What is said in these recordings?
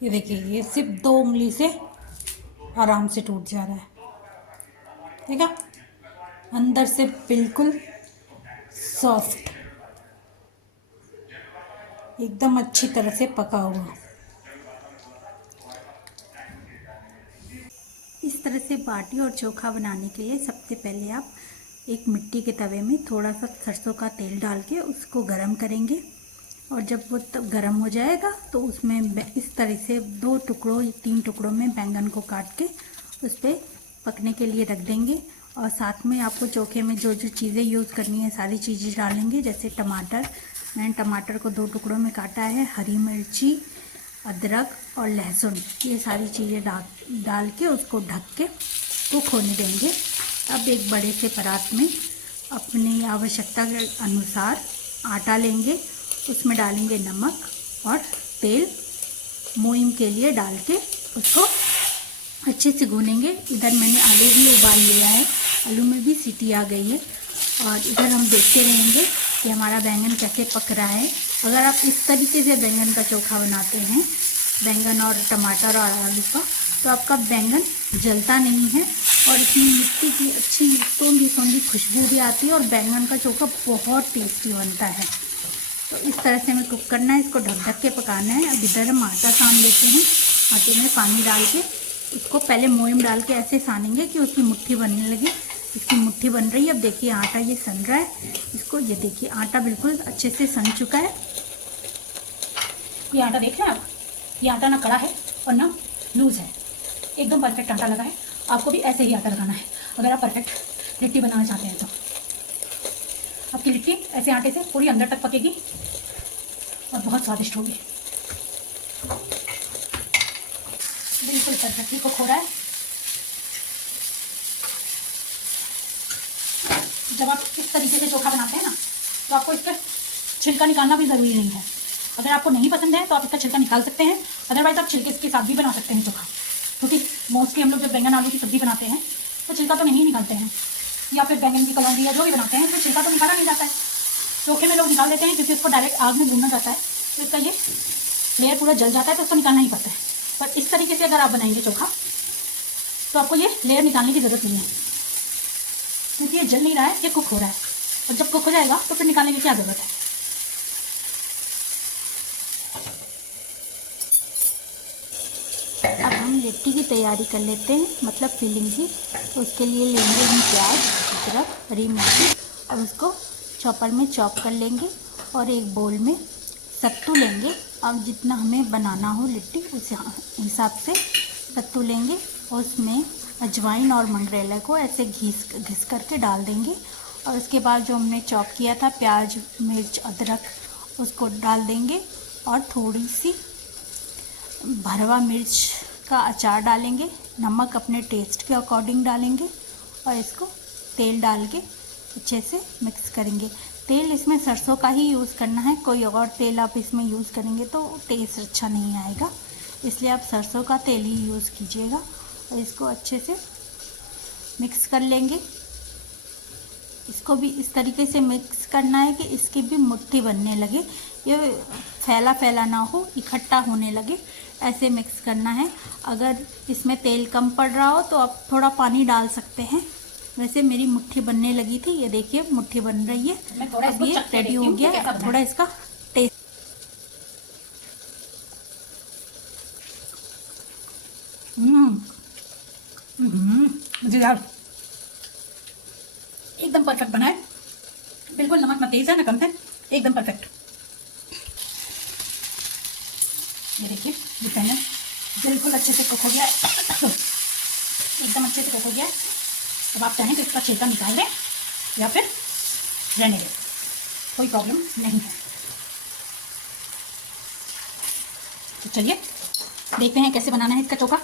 ये देखिए, ये सिर्फ 2 उंगली से आराम से टूट जा रहा है। देखा, अंदर से बिल्कुल सॉफ्ट, एकदम अच्छी तरह से पका हुआ। इस तरह से बाटी और चोखा बनाने के लिए सबसे पहले आप एक मिट्टी के तवे में थोड़ा सा सरसों का तेल डाल के उसको गरम करेंगे, और जब वो गरम हो जाएगा तो उसमें इस तरह से 2 टुकड़ों 3 टुकड़ों में बैंगन को काट के उस पर पकने के लिए रख देंगे। और साथ में आपको चोखे में जो जो चीज़ें यूज़ करनी है सारी चीज़ें डालेंगे। जैसे टमाटर, मैंने टमाटर को 2 टुकड़ों में काटा है, हरी मिर्ची, अदरक और लहसुन, ये सारी चीज़ें डाल के उसको ढक के कुक होने देंगे। अब एक बड़े से परात में अपनी आवश्यकता के अनुसार आटा लेंगे, उसमें डालेंगे नमक और तेल, मोइन के लिए डाल के उसको अच्छे से भूनेंगे। इधर मैंने आलू भी उबाल लिया है, आलू में भी सीटी आ गई है, और इधर हम देखते रहेंगे कि हमारा बैंगन कैसे पक रहा है। अगर आप इस तरीके से बैंगन का चोखा बनाते हैं, बैंगन और टमाटर और आलू का, तो आपका बैंगन जलता नहीं है और इसमें मिट्टी की अच्छी सौंधी सौंधी खुशबू भी आती है और बैंगन का चोखा बहुत टेस्टी बनता है। तो इस तरह से हमें कुक करना है, इसको ढक ढक के पकाना है। अब इधर हम आटा सान लेते हैं, आटे में पानी डाल के उसको पहले मोयम डाल के ऐसे सानेंगे कि उसकी मुट्ठी बनने लगे। इसकी मुट्ठी बन रही है। अब देखिए आटा ये सन रहा है, इसको ये देखिए आटा बिल्कुल अच्छे से सन चुका है। ये आटा देख रहे हैं आप, ये आटा ना कड़ा है और ना लूज है, एकदम परफेक्ट आटा लगा है। आपको भी ऐसे ही आटा लगाना है अगर आप परफेक्ट लिट्टी बनाना चाहते हैं तो। आपकी लिट्टी ऐसे आटे से पूरी अंदर तक पकेगी और बहुत स्वादिष्ट होगी। बिल्कुल परफेक्टली कुक हो रहा है। जब आप इस तरीके से चोखा बनाते हैं ना, तो आपको इसका छिलका निकालना भी ज़रूरी नहीं है। अगर आपको नहीं पसंद है तो आप इसका छिलका निकाल सकते हैं, अदरवाइज आप छिलके के साथ भी बना सकते हैं चोखा। क्योंकि मोस्टली हम लोग जब बैंगन आलू की सब्जी बनाते हैं तो छिलका तो नहीं निकालते हैं, या फिर बैंगन की कलौंजी या जो भी बनाते हैं तो छिलका तो निकाला नहीं जाता है। चोखे में लोग निकाल देते हैं क्योंकि उसको डायरेक्ट आग में भूनना जाता है, तो इसका ये लेयर पूरा जल जाता है, तो उसको निकालना ही पड़ता है। पर इस तरीके से अगर आप बनाएंगे चोखा तो आपको ये लेयर निकालने की ज़रूरत नहीं है, क्योंकि ये जल नहीं रहा है, ये कुक हो रहा है। और जब कुक हो जाएगा तो फिर निकालने की क्या ज़रूरत है। अब हम लिट्टी की तैयारी कर लेते हैं, मतलब फिलिंग की। तो उसके लिए लेंगे हम प्याज, अदरक, हरी मिर्ची, और उसको चॉपर में चॉप कर लेंगे। और एक बोल में सत्तू लेंगे, अब जितना हमें बनाना हो लिट्टी उस हिसाब से सत्तू लेंगे, और उसमें अजवाइन और मंगरेला को ऐसे घिस करके डाल देंगे। और उसके बाद जो हमने चॉप किया था प्याज, मिर्च, अदरक, उसको डाल देंगे। और थोड़ी सी भरवा मिर्च का अचार डालेंगे, नमक अपने टेस्ट के अकॉर्डिंग डालेंगे, और इसको तेल डाल के अच्छे से मिक्स करेंगे। तेल इसमें सरसों का ही यूज़ करना है, कोई और तेल आप इसमें यूज़ करेंगे तो टेस्ट अच्छा नहीं आएगा, इसलिए आप सरसों का तेल ही यूज़ कीजिएगा। और इसको अच्छे से मिक्स कर लेंगे। इसको भी इस तरीके से मिक्स करना है कि इसकी भी मुट्ठी बनने लगे, ये फैला फैला ना हो, इकट्ठा होने लगे, ऐसे मिक्स करना है। अगर इसमें तेल कम पड़ रहा हो तो आप थोड़ा पानी डाल सकते हैं। वैसे मेरी मुट्ठी बनने लगी थी, ये देखिए मुट्ठी बन रही है। अब ये रेडी हो गया। अब थोड़ा इसका टेस्ट, मुझे यार एकदम परफेक्ट बना है, बिल्कुल नमक ना तेज है ना कम है, एकदम परफेक्ट। ये देखिए ये पहले बिल्कुल अच्छे से कुक हो गया है एकदम अच्छे से कुक हो गया है। अब आप चाहें तो इसका छिलका निकाल लें या फिर रहने दें, कोई प्रॉब्लम नहीं है। तो चलिए देखते हैं कैसे बनाना है इसका चोखा।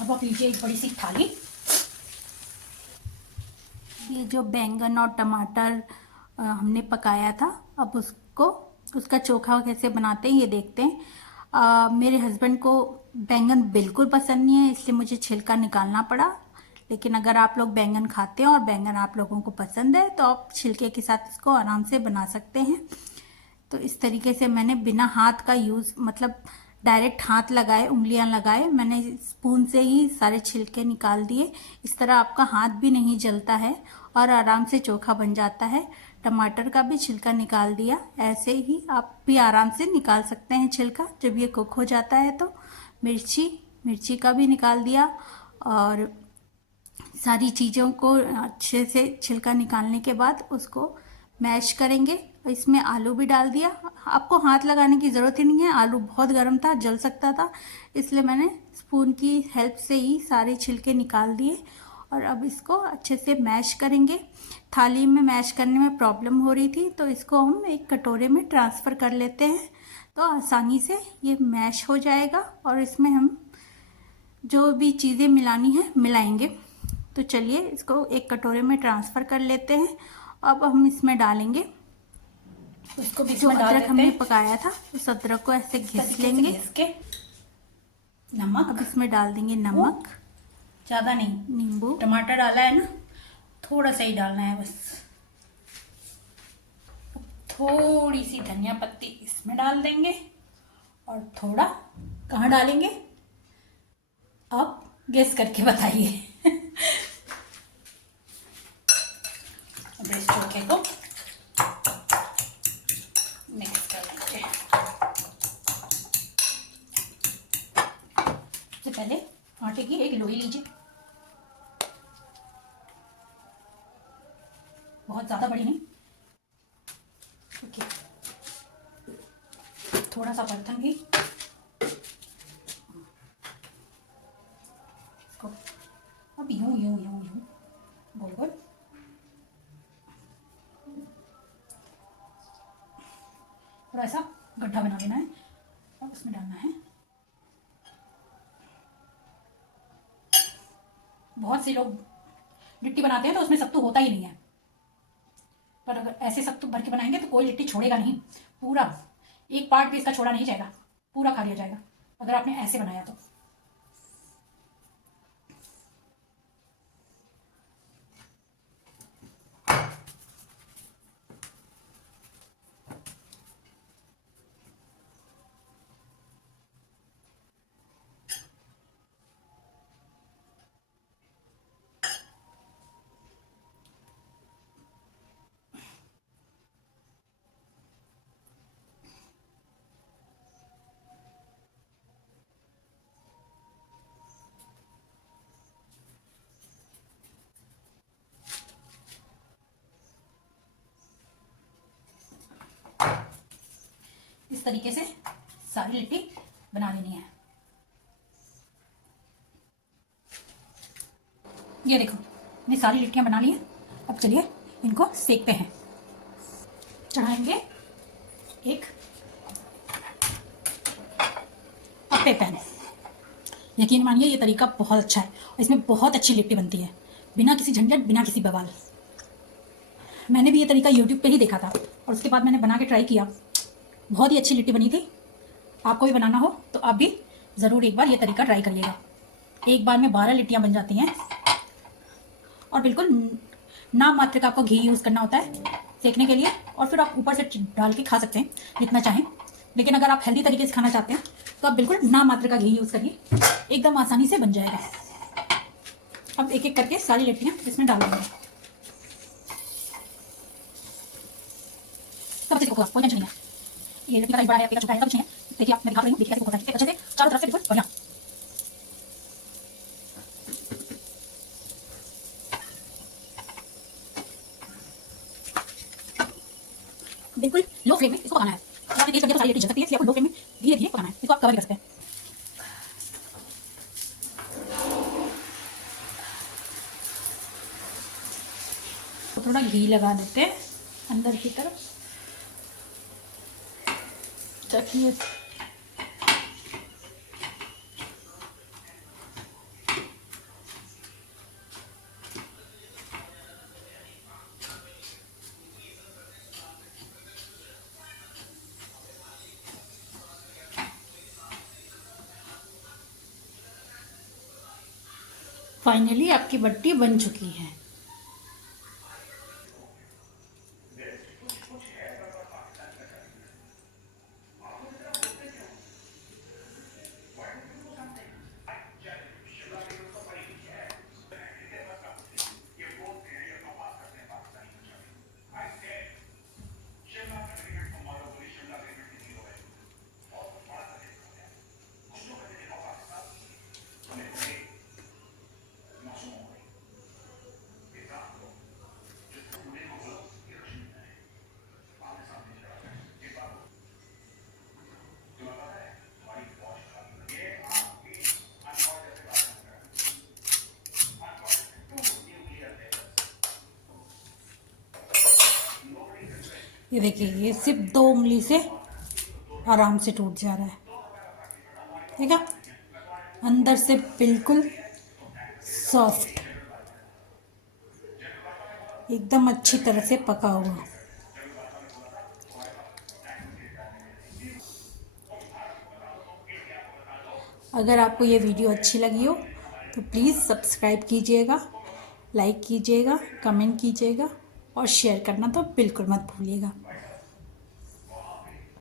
अब आप लीजिए एक बड़ी सी थाली। ये जो बैंगन और टमाटर हमने पकाया था, अब उसका चोखा कैसे बनाते हैं ये देखते हैं। मेरे हस्बैंड को बैंगन बिल्कुल पसंद नहीं है, इसलिए मुझे छिलका निकालना पड़ा। लेकिन अगर आप लोग बैंगन खाते हैं और बैंगन आप लोगों को पसंद है तो आप छिलके के साथ इसको आराम से बना सकते हैं। तो इस तरीके से मैंने बिना हाथ का यूज़, मतलब डायरेक्ट हाथ लगाए, उंगलियां लगाए, मैंने स्पून से ही सारे छिलके निकाल दिए। इस तरह आपका हाथ भी नहीं जलता है और आराम से चोखा बन जाता है। टमाटर का भी छिलका निकाल दिया। ऐसे ही आप भी आराम से निकाल सकते हैं छिलका जब ये कुक हो जाता है। तो मिर्ची का भी निकाल दिया और सारी चीज़ों को अच्छे से छिलका निकालने के बाद उसको मैश करेंगे। इसमें आलू भी डाल दिया। आपको हाथ लगाने की ज़रूरत ही नहीं है, आलू बहुत गर्म था, जल सकता था, इसलिए मैंने स्पून की हेल्प से ही सारे छिलके निकाल दिए। और अब इसको अच्छे से मैश करेंगे। थाली में मैश करने में प्रॉब्लम हो रही थी, तो इसको हम एक कटोरे में ट्रांसफ़र कर लेते हैं, तो आसानी से ये मैश हो जाएगा और इसमें हम जो भी चीज़ें मिलानी है मिलाएंगे। तो चलिए इसको एक कटोरे में ट्रांसफ़र कर लेते हैं। अब हम इसमें डालेंगे उसको भी जो अदरक हमने पकाया था, उस अदरक को ऐसे घिस लेंगे। नमक, अब इसमें डाल देंगे नमक, ज़्यादा नहीं, नींबू, टमाटर डाला है ना, थोड़ा सा ही डालना है बस। थोड़ी सी धनिया पत्ती इसमें डाल देंगे और थोड़ा कहाँ डालेंगे आप गेस करके बताइए। अब इस चोखे को मिक्स कर लेंगे। सबसे पहले आटे की एक लोई लीजिए, बहुत ज़्यादा बड़ी नहीं, ओके। थोड़ा सा बर्तन भी, इसको अब यूं यूं यूं यूं गोल गोल थोड़ा ऐसा गड्ढा बना लेना है और उसमें डालना है। बहुत से लोग लिट्टी बनाते हैं तो उसमें सत्तू होता ही नहीं है, पर अगर ऐसे सत्तू भर के बनाएंगे तो कोई लिट्टी छोड़ेगा नहीं, पूरा एक पार्ट भी इसका छोड़ा नहीं जाएगा, पूरा खा लिया जाएगा अगर आपने ऐसे बनाया तो। इस तरीके से सारी लिट्टी बना लेनी है। ये देखो ये सारी लिट्टियां बना ली हैं। अब चलिए इनको सेकते हैं। चढ़ाएंगे एक पत्ते पैन। यकीन मानिए ये तरीका बहुत अच्छा है और इसमें बहुत अच्छी लिट्टी बनती है, बिना किसी झंझट, बिना किसी बवाल। मैंने भी ये तरीका यूट्यूब पे ही देखा था और उसके बाद मैंने बना के ट्राई किया, बहुत ही अच्छी लिट्टी बनी थी। आपको भी बनाना हो तो आप भी ज़रूर एक बार ये तरीका ट्राई करिएगा। एक बार में 12 लिट्टियाँ बन जाती हैं और बिल्कुल नाम मात्र का आपको घी यूज़ करना होता है सेकने के लिए, और फिर आप ऊपर से डाल के खा सकते हैं जितना चाहें। लेकिन अगर आप हेल्दी तरीके से खाना चाहते हैं तो आप बिल्कुल नाम मात्र का घी यूज़ करिए, एकदम आसानी से बन जाएगा। अब एक एक करके सारी लिट्टियाँ इसमें डाल देंगे। सब अच्छे से कोई टेंशन नहीं है। ये लिट्टी का बड़ा है, छोटा है, सब कुछ है। देखिए आप, मैं दिखा रही हूँ, देखिए कैसे होता है अच्छे से चारों तरफ से बिल्कुल बढ़िया। बिल्कुल लो फ्लेम में इसको पकाना है। अगर आपने तेज कर दिया तो सारी लिट्टी जल सकती है, इसलिए आपको लो फ्लेम में धीरे धीरे पकाना है। इसको आप कवर कर सकते हैं। तो थोड़ा घी लगा देते हैं अंदर की तरफ, ताकि फाइनली आपकी बट्टी बन चुकी है। ये देखिए, ये सिर्फ 2 उंगली से आराम से टूट जा रहा है। देखा, अंदर से बिल्कुल सॉफ्ट, एकदम अच्छी तरह से पका हुआ। अगर आपको ये वीडियो अच्छी लगी हो तो प्लीज़ सब्सक्राइब कीजिएगा, लाइक कीजिएगा, कमेंट कीजिएगा और शेयर करना तो बिल्कुल मत भूलिएगा।